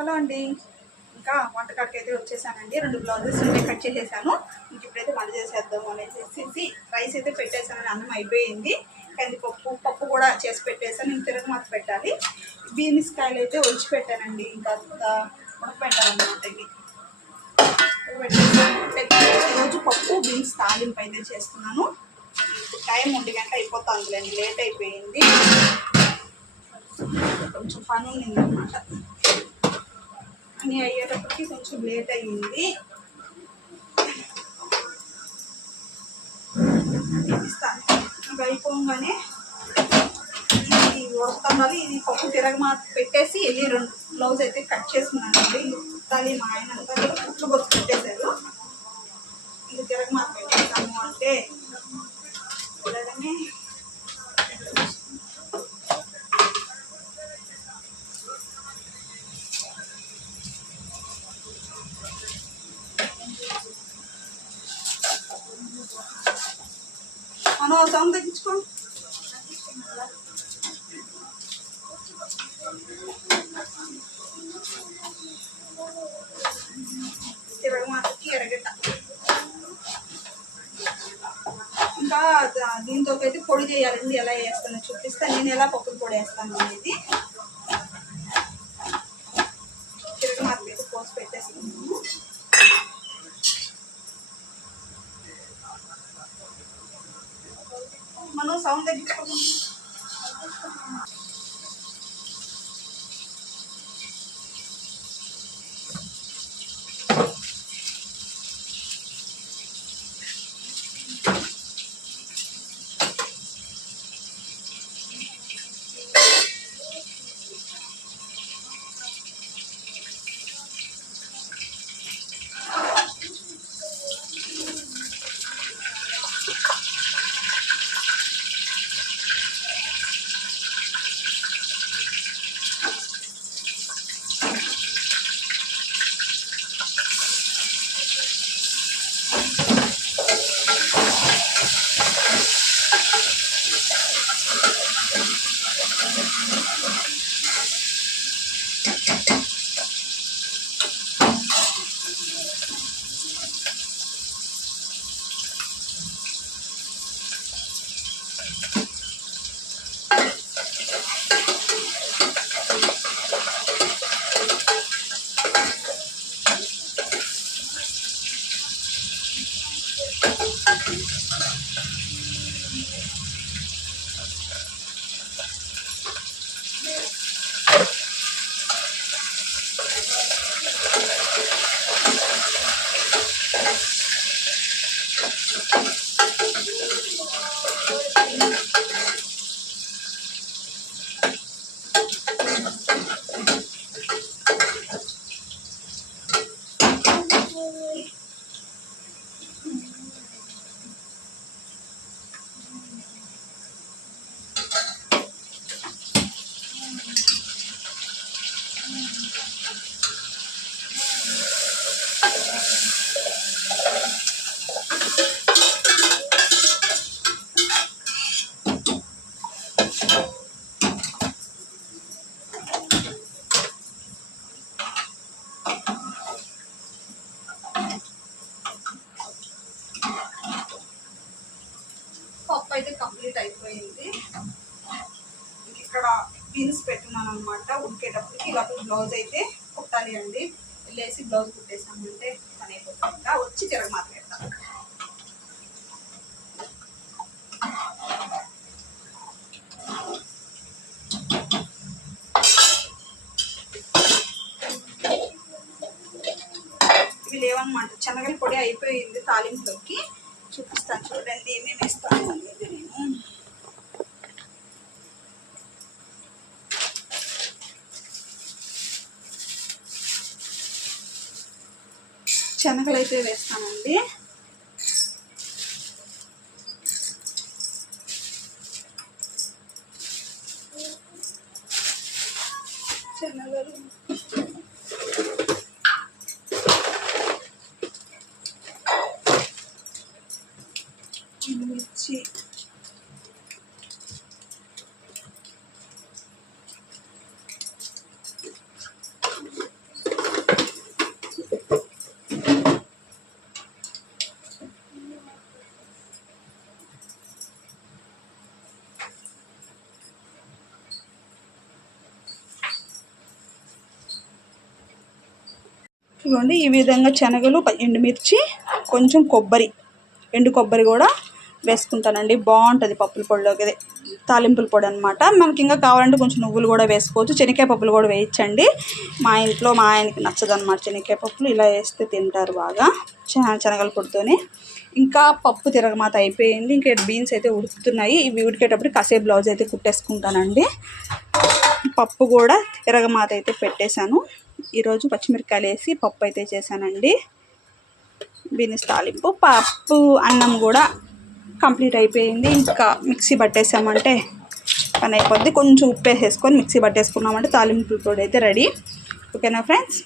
Hello అండి, ఇంకా వంటకాడికి అయితే వచ్చేసానండి. 2 బ్లౌజెస్ ఉంటే కట్ చేసేసాను. ఇంక ఇప్పుడైతే వంట చేసేద్దాము అనేసి రైస్ అయితే పెట్టేసాను. అన్నం అయిపోయింది. కందిపప్పు కూడా చేసి పెట్టేసాను. ఇంక తిరగమాత పెట్టాలి. బీన్స్ కాయలు అయితే ఒలిచి పెట్టానండి. ఇంకా ఉడకపెట్టాలన్నమాట. ఇవి ఈరోజు పప్పు బీన్స్ తాలింపు అయితే చేస్తున్నాను. టైం 1 గంట అయిపోతుందిలేండి, లేట్ అయిపోయింది. కొంచెం పని ఉంది అన్నమాట. అని అయ్యేటప్పటికి కొంచెం లేట్ అయ్యింది. ఇస్తాను ఇంకా అయిపోగానే ఇది ఉడకతాలి. ఇది పప్పు తిరగమాత పెట్టేసి వెళ్ళి 2 బ్లౌజ్ అయితే కట్ చేసుకున్నానండి. కుట్టాలి. మా ఆయన అంతా కుట్లు బొచ్చు పెట్టేశారు. ఇది తిరగమాత పెట్టేసాము అంటే ఇలాగనే మనం సౌండ్ తగ్గించుకోండి. తిరగమాతకి ఎరగట. ఇంకా దీంతో అయితే పొడి చేయాలండి. ఎలా వేస్తానో చూపిస్తాను. నేను ఎలా పప్పుల పొడి వేస్తాను అనేది. తిరగమాత అయితే పోసి పెట్టేసుకున్నాము. మనం సౌండ్ తగ్గించుకోకుండా పప్పు అయితే కంప్లీట్ అయిపోయింది. ఇక్కడ బీన్స్ పెట్టున్నాను అనమాట. ఉడికేటప్పటికి ఇలా బ్లౌజ్ అయితే కుట్టాలి అండి. వెళ్ళేసి బ్లౌజ్ కుట్టేసామంటే పని అయిపోతుంది. ఇంకా వచ్చి తిరగమాత పెడతాం. ఇవి లేవన్నమాట. శనగల పొడి అయిపోయింది. తాలింపులోకి చూపిస్తాను చూడండి ఏమేమి వేస్తాను అనేది. నేను శనగలు అయితే వేస్తానండి. శనగలు మిర్చి ఇవ్వండి ఈ విధంగా శనగలు, ఎండుమిర్చి, కొంచెం కొబ్బరి, ఎండు కొబ్బరి కూడా వేసుకుంటానండి. బాగుంటుంది పప్పుల పొడిలోకి, అదే తాలింపుల పొడి అనమాట. మనకి ఇంకా కావాలంటే కొంచెం నువ్వులు కూడా వేసుకోవచ్చు, శనగకాయ పప్పులు కూడా వేయించండి. మా ఇంట్లో మా ఆయనకి నచ్చదన్నమాట శనగకాయ పప్పులు, ఇలా వేస్తే తింటారు బాగా శనగల పొడితోనే. ఇంకా పప్పు తిరగమాత అయిపోయింది. ఇంకా బీన్స్ అయితే ఉడుకుతున్నాయి. ఇవి ఉడికేటప్పుడు కాసేపు బ్లౌజ్ అయితే కుట్టేసుకుంటానండి. పప్పు కూడా తిరగమాత అయితే పెట్టేశాను. ఈరోజు పచ్చిమిరపకాయలు వేసి పప్పు అయితే చేశానండి. బీన్స్ తాలింపు, పప్పు, అన్నం కూడా కంప్లీట్ అయిపోయింది. ఇంకా మిక్సీ పట్టేసామంటే పని అయిపోద్ది. కొంచెం ఉప్పు వేసేసుకొని మిక్సీ పట్టేసుకున్నామంటే తాలింపు పొడి అయితే రెడీ. ఓకేనా ఫ్రెండ్స్?